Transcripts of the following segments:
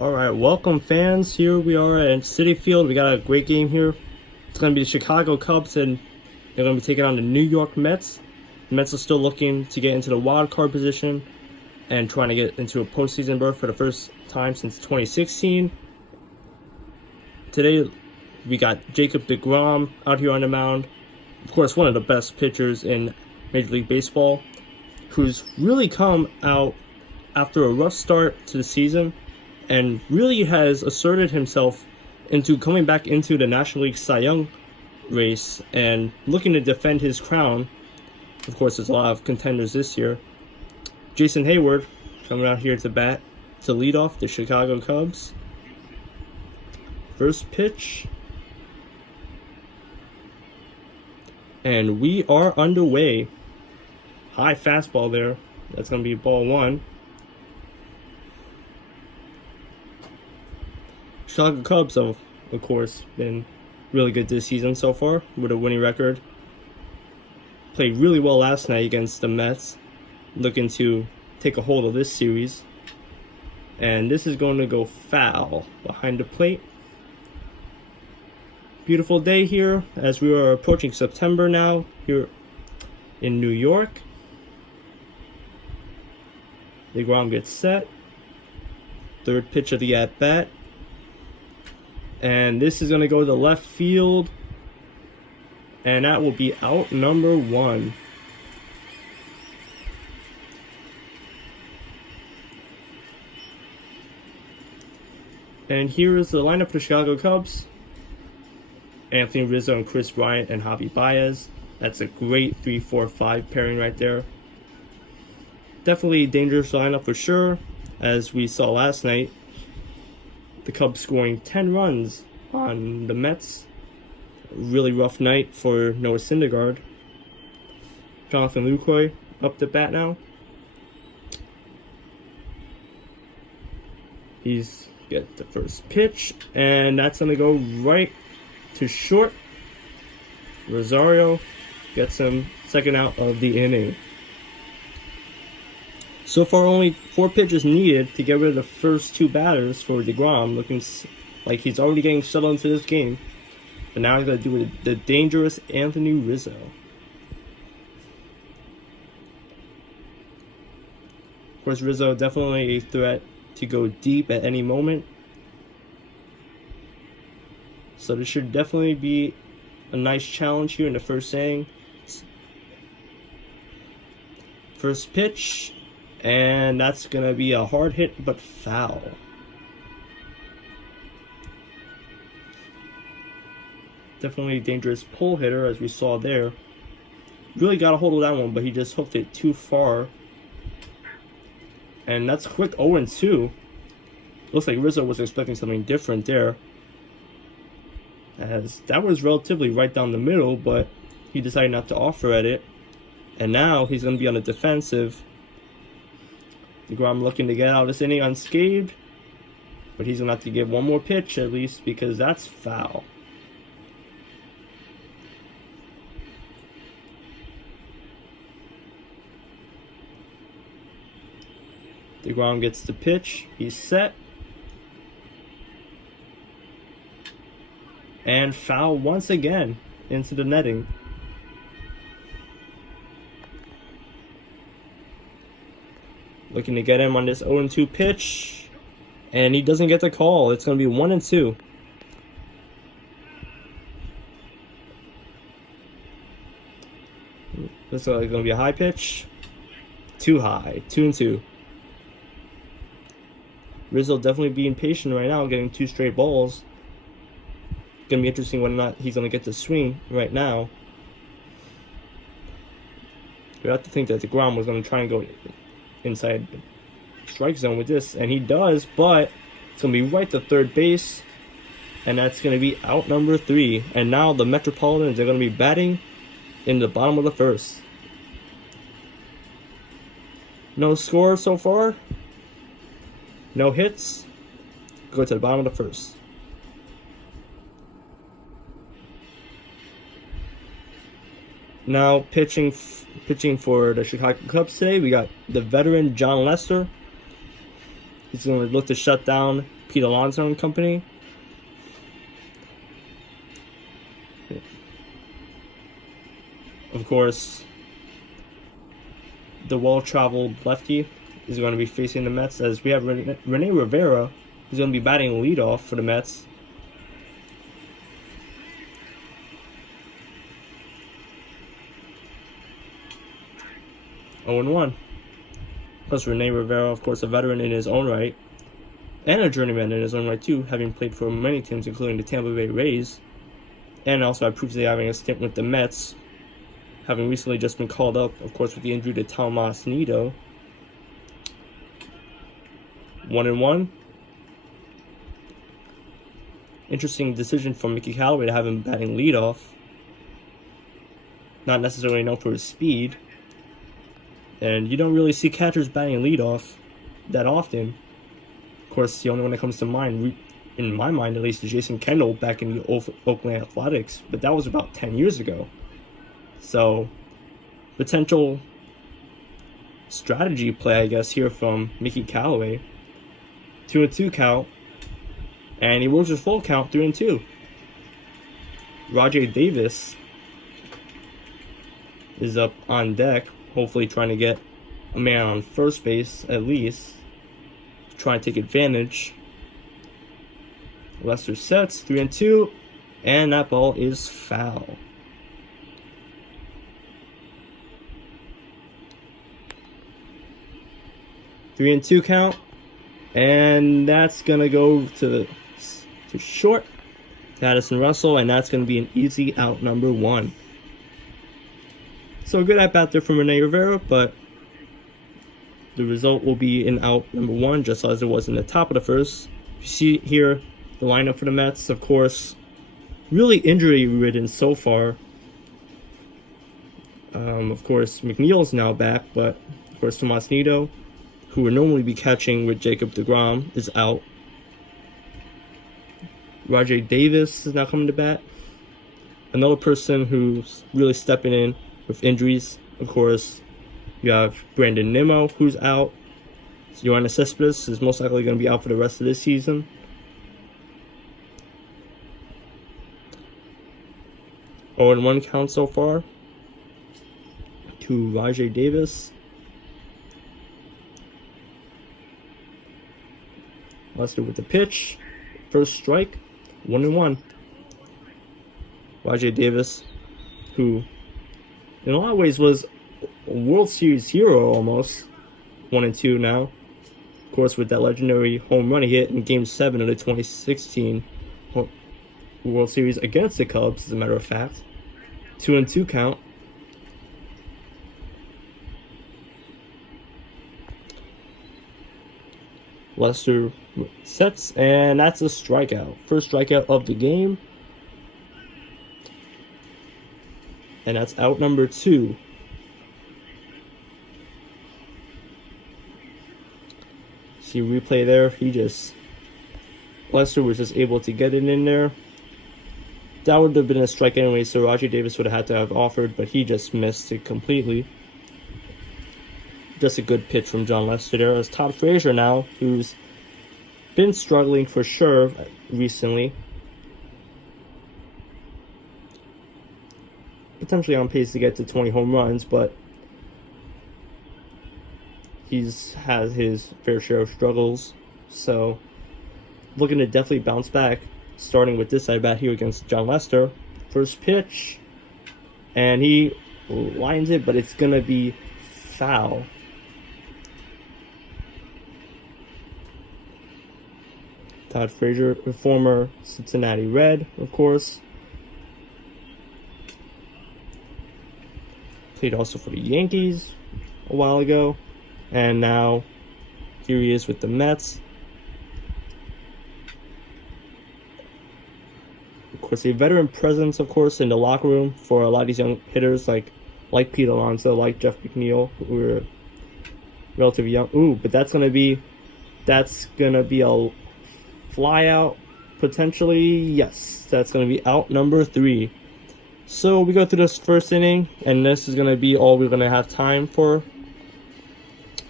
Alright, welcome fans. Here we are at Citi Field. We got a great game here. It's going to be the Chicago Cubs and they're going to be taking on the New York Mets. The Mets are still looking to get into the wild card position and trying to get into a postseason berth for the first time since 2016. Today we got Jacob deGrom out here on the mound. Of course, one of the best pitchers in Major League Baseball, who's really come out after a rough start to the season and really has asserted himself into coming back into the National League Cy Young race and looking to defend his crown. Of course, there's a lot of contenders this year. Jason Hayward coming out here to bat to lead off the Chicago Cubs. First pitch. And we are underway. High fastball there. That's going to be ball one. Chicago Cubs have, of course, been really good this season so far with a winning record. Played really well last night against the Mets, looking to take a hold of this series. And this is going to go foul behind the plate. Beautiful day here as we are approaching September now here in New York. deGrom gets set. Third pitch of the at-bat. And this is going to go to left field. And that will be out number one. And here is the lineup for the Chicago Cubs. Anthony Rizzo and Chris Bryant and Javi Baez. That's a great 3-4-5 pairing right there. Definitely a dangerous lineup for sure. As we saw last night, the Cubs scoring 10 runs on the Mets. Really rough night for Noah Syndergaard. Jonathan Lucroy up to bat now. He's got the first pitch, and that's going to go right to short. Rosario gets him second out of the inning. So far, only 4 pitches needed to get rid of the first 2 batters for deGrom, looking like he's already getting settled into this game. But now he's going to do with the dangerous Anthony Rizzo. Of course, Rizzo definitely a threat to go deep at any moment. So this should definitely be a nice challenge here in the first inning. First pitch, and that's going to be a hard hit but foul. Definitely a dangerous pull hitter as we saw there. Really got a hold of that one, but he just hooked it too far. And that's a quick 0-2. Looks like Rizzo was expecting something different there, as that was relatively right down the middle, but he decided not to offer at it. And now he's going to be on the defensive. deGrom looking to get out of this inning unscathed, but he's going to have to give one more pitch at least because that's foul. deGrom gets the pitch. He's set. And foul once again into the netting. Looking to get him on this 0-2 pitch. And he doesn't get the call. It's going to be 1-2. This is going to be a high pitch. Too high. 2-2. Rizzo definitely being patient right now, getting 2 straight balls. Going to be interesting whether or not he's going to get the swing right now. You have to think that deGrom was going to try and go inside strike zone with this, and he does, but it's going to be right to third base, and that's going to be out number 3. And now the Metropolitans are going to be batting in the bottom of the first. No score so far. No hits. Go to the bottom of the first. Now pitching for the Chicago Cubs today, we got the veteran John Lester. He's going to look to shut down Pete Alonso and company. Of course, the well-traveled lefty is going to be facing the Mets, as we have Rene Rivera, who's going to be batting leadoff for the Mets. Oh, 0-1. Plus Rene Rivera, of course, a veteran in his own right, and a journeyman in his own right too, having played for many teams, including the Tampa Bay Rays, and also previously having a stint with the Mets, having recently just been called up, of course, with the injury to Tomas Nido. 1-1. Interesting decision from Mickey Callaway to have him batting leadoff. Not necessarily known for his speed. And you don't really see catchers batting leadoff that often. Of course, the only one that comes to mind, in my mind at least, is Jason Kendall back in the Oakland Athletics. But that was about 10 years ago. So, potential strategy play, I guess, here from Mickey Callaway. 2-2 count. And he works his full count, 3-2. Rajay Davis is up on deck, hopefully trying to get a man on first base at least. Trying to take advantage. Lester sets, 3-2. And that ball is foul. Three and two count, and that's gonna go to short to Addison Russell, and that's gonna be an easy out number one. So a good at bat there from Rene Rivera, but the result will be an out number one, just as it was in the top of the first. You see here the lineup for the Mets, of course, really injury ridden so far. Of course, McNeil's now back, but of course Tomas Nido, who would normally be catching with Jacob deGrom, is out. Rajay Davis is now coming to bat. Another person who's really stepping in with injuries, of course, you have Brandon Nimmo, who's out. Yoenis Cespedes is most likely going to be out for the rest of this season. Oh, and 1 count so far to Rajay Davis. Lester with the pitch. First strike. 1-1. Rajay Davis, who in a lot of ways was a World Series hero almost. 1-2 now. Of course, with that legendary home run he hit in Game 7 of the 2016 World Series against the Cubs, as a matter of fact. 2-2 count. Lester sets, and that's a strikeout. First strikeout of the game. And that's out number 2. See replay there. Lester was just able to get it in there. That would have been a strike anyway, so Rajay Davis would have had to have offered, but he just missed it completely. Just a good pitch from John Lester there. It's Todd Frazier now, who's been struggling for sure recently. Potentially on pace to get to 20 home runs, but he's had his fair share of struggles. So, looking to definitely bounce back, starting with this at bat here against John Lester. First pitch, and he lines it, but it's going to be foul. Todd Frazier, a former Cincinnati Red, of course. Played also for the Yankees a while ago. And now, here he is with the Mets. Of course, a veteran presence, of course, in the locker room for a lot of these young hitters, like Pete Alonso, like Jeff McNeil, who were relatively young. Ooh, but that's gonna be a fly out, potentially. Yes, that's going to be out number 3. So we go through this first inning, and this is going to be all we're going to have time for.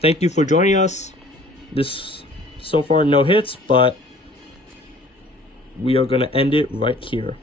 Thank you for joining us. This, so far, no hits, but we are going to end it right here.